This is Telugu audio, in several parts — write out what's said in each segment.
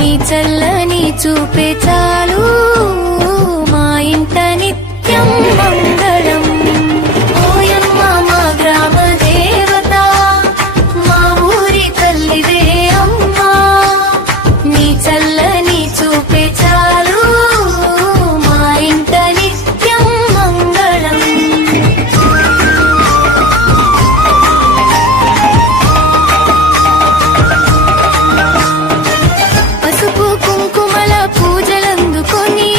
నీ చల్లని చూపే చాలు మా ఇంట నిత్యం మంగళం. ఓయమ్మ మా గ్రామ దేవత, మా ఊరి తల్లివే అమ్మా, నీ చల్లని చూపే చాలు మా ఇంట నిత్యం మంగళం. పసుపు కుంకుమల పూజలందుకొని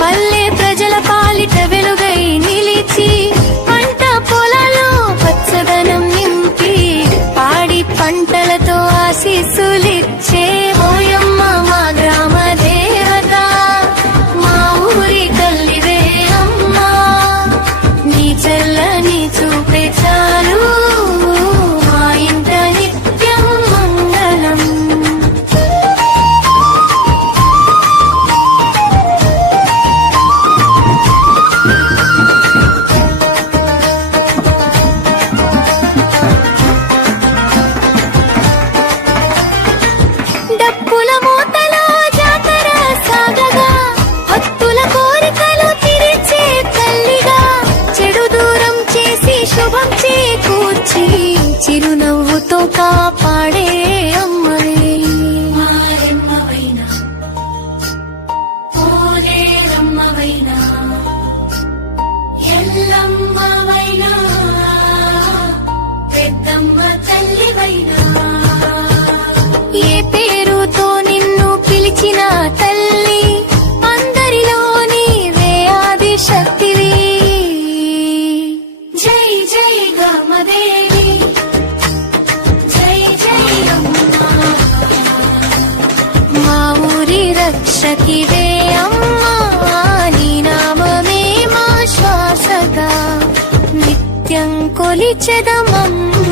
పల్లె ప్రజల పాలిట వెలుగై నిలిచి పంట పొలాల్లో పచ్చదనం నింపి పాడి పంటలతో ఆశీస్సులిచ్చే ఓయమ్మ మా గ్రామ దేవత, మా ఊరి తల్లివే అమ్మా, నీ చల్లని చూపే చాలు మా ఇంట నిత్యం మంగళం. డప్పుల మూతలో జాతర సాగగా భక్తుల కోరికలు తీర్చే తల్లిగా, చెడు దూరం చేసి శుభం చేకూర్చి చిరునవ్వుతో కాపాడే అమ్మవే. మారెమ్మవైనా పోలేరమ్మవైనా ఎల్లమ్మవైనా పెద్దమ్మ తల్లివైనా, ఏ పేరుతో నిన్ను పిలిచిన తల్లి అందరిలో నీవే ఆది శక్తివి. జై జై గ్రామదేవి, జై జై అమ్మా, మా ఊరి రక్షకివే అమ్మా, నీ నామమే మా శ్వాసగా నిత్యం కొలిచెదమమ్మా.